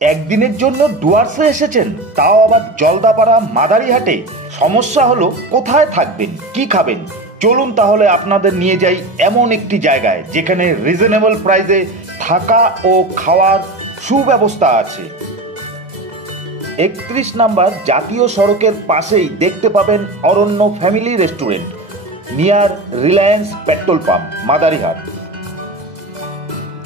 একদিনের জন্য ডুয়ার্সে এসেছেন, তাও আবার জলদাপাড়া মাদারিহাটে। সমস্যা হলো কোথায় থাকবেন, কি খাবেন। চলুন তাহলে আপনাদের নিয়ে যাই এমন একটি জায়গায় যেখানে রিজনেবল প্রাইসে থাকা ও খাওয়ার সুব্যবস্থা আছে। 31 নম্বর জাতীয় সড়কের পাশেই দেখতে পাবেন Aranya family restaurant, near Reliance petrol pump, Madarihat.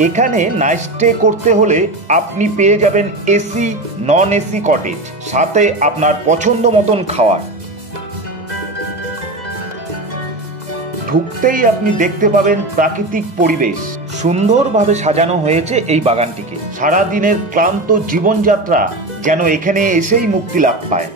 এখানে নাইট স্টে করতে হলে আপনি পেয়ে যাবেন এসি, নন এসি কটেজ, সাথে আপনার পছন্দ মতন খাওয়ার। ঢুকতেই আপনি দেখতে পাবেন প্রাকৃতিক পরিবেশ। সুন্দরভাবে সাজানো হয়েছে এই বাগানটিকে। সারাদিনের ক্লান্ত জীবনযাত্রা যেন এখানে এসেই মুক্তি লাভ পায়।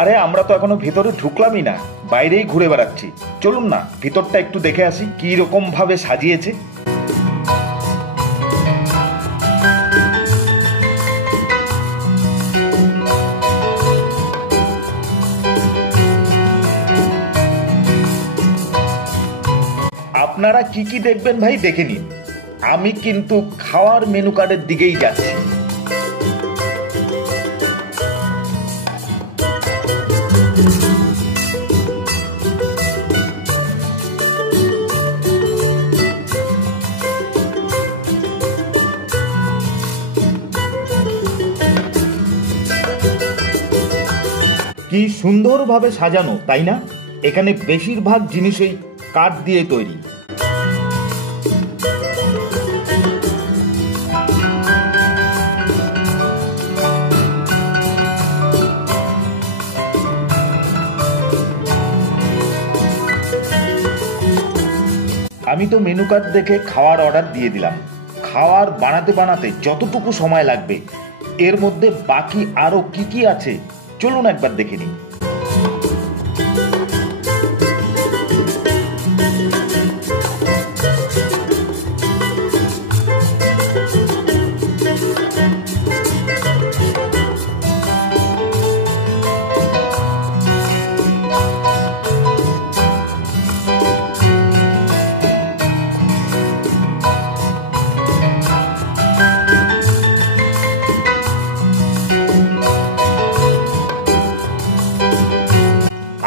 আরে আমরা তো এখনো ভেতরে ঢুকলামই না, বাইরেই ঘুরে বেড়াচ্ছি। চলুন না ভিতরটা একটু দেখে আসি কি রকম ভাবে সাজিয়েছে। আপনারা কি কি দেখবেন ভাই দেখে নিন, আমি কিন্তু খাওয়ার মেনু কার্ডের দিকেই যাচ্ছি। কি সুন্দরভাবে সাজানো, তাই না? এখানে বেশিরভাগ জিনিসই কাঠ দিয়ে তৈরি। আমি তো মেনু কার্ড দেখে খাওয়ার অর্ডার দিয়ে দিলাম। খাওয়ার বানাতে বানাতে যতটুকু সময় লাগবে, এর মধ্যে বাকি আরো কি কি আছে চলুন একবার দেখে নিই।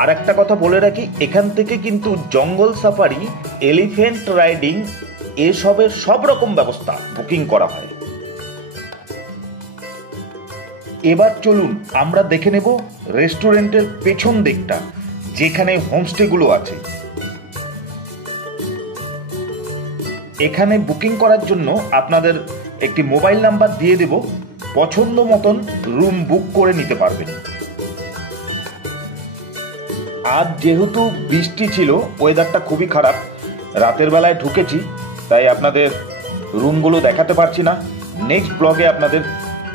আর একটা কথা বলে রাখি, এখান থেকে কিন্তু জঙ্গল সাফারি, এলিফ্যান্ট রাইডিং এসবের সব রকম ব্যবস্থা বুকিং করা হয়। এবার চলুন আমরা দেখে নেব রেস্টুরেন্টের পেছন দিকটা, যেখানে হোমস্টেগুলো আছে। এখানে বুকিং করার জন্য আপনাদের একটি মোবাইল নাম্বার দিয়ে দেব, পছন্দ মতন রুম বুক করে নিতে পারবেন। আজ যেহেতু বৃষ্টি ছিল, ওয়েদারটা খুবই খারাপ, রাতের বেলায় ঢুকেছি, তাই আপনাদের রুমগুলো দেখাতে পারছি না। নেক্সট ব্লগে আপনাদের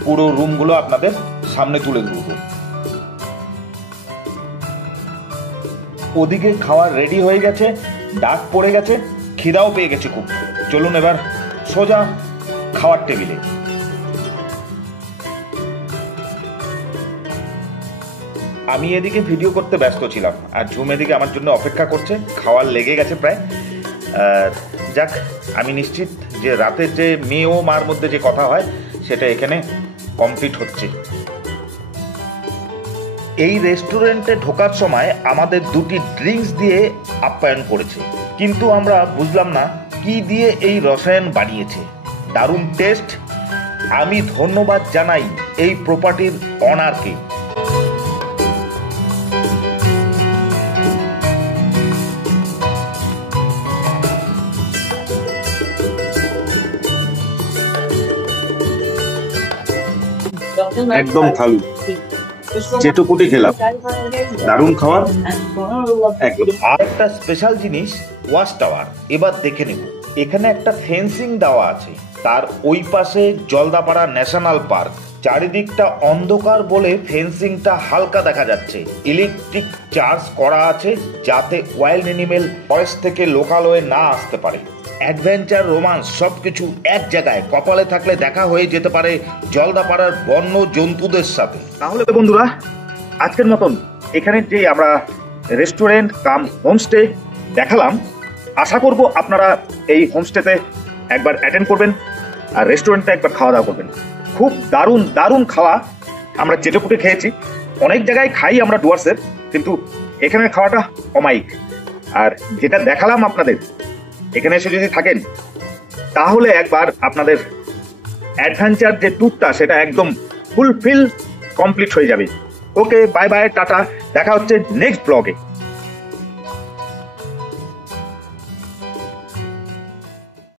পুরো রুমগুলো আপনাদের সামনে তুলে ধরব। ওদিকে খাওয়ার রেডি হয়ে গেছে, ডাক পড়ে গেছে, খিদাও পেয়ে গেছে খুব। চলুন এবার সোজা খাওয়ার টেবিলে। আমি এদিকে ভিডিও করতে ব্যস্ত ছিলাম, আর ঝুম এদিকে আমার জন্য অপেক্ষা করছে। খাওয়ার লেগে গেছে প্রায়। যাক, আমি নিশ্চিত যে রাতের যে মেয়ে ও মার মধ্যে যে কথা হয় সেটা এখানে কমপ্লিট হচ্ছে। এই রেস্টুরেন্টে ঢোকার সময় আমাদের দুটি ড্রিঙ্কস দিয়ে আপ্যায়ন করেছে, কিন্তু আমরা বুঝলাম না কি দিয়ে এই রসায়ন বানিয়েছে। দারুণ টেস্ট। আমি ধন্যবাদ জানাই এই প্রপার্টির অনারকে। একদম থালু চেটোপুটি খেলাম, দারুণ খাবার একদম। আর একটা স্পেশাল জিনিস, ওয়াচ টাওয়ার। এবার দেখে নেব। এখানে একটা ফেন্সিং দেওয়া আছে, তার ওই পাশে জলদাপাড়া ন্যাশনাল পার্ক। চারিদিকটা অন্ধকার বলে ফেন্সিংটা হালকা দেখা যাচ্ছে। ইলেকট্রিক চার্জ করা আছে যাতে ওয়াইল্ড অ্যানিমেল ফরেস্ট থেকে লোকালয়ে না আসতে পারে। অ্যাডভেঞ্চার, রোমান্স সবকিছু এক জায়গায়। কপালে থাকলে দেখা হয়ে যেতে পারে জলদাপাড়ার বন্য জন্তুদের সাথে। তাহলে বন্ধুরা, আজকের মতন এখানে যে আমরা রেস্টুরেন্ট কাম হোমস্টে দেখালাম, আশা করব আপনারা এই হোমস্টেতে একবার অ্যাটেন্ড করবেন আর রেস্টুরেন্টে একবার খাওয়া দাওয়া করবেন। খুব দারুণ দারুণ খাওয়া। আমরা চেটেপুটে খেয়েছি, অনেক জায়গায় খাই আমরা ডুয়ার্সের, কিন্তু এখানের খাওয়াটা অমায়িক। আর যেটা দেখালাম আপনাদের, এখানে এসে যদি থাকেন তাহলে একবার আপনাদের অ্যাডভেঞ্চার যে ট্যুরটা সেটা একদম ফুলফিল কমপ্লিট হয়ে যাবে। ওকে, বাই বাই, টাটা, দেখা হচ্ছে নেক্সট ব্লগে।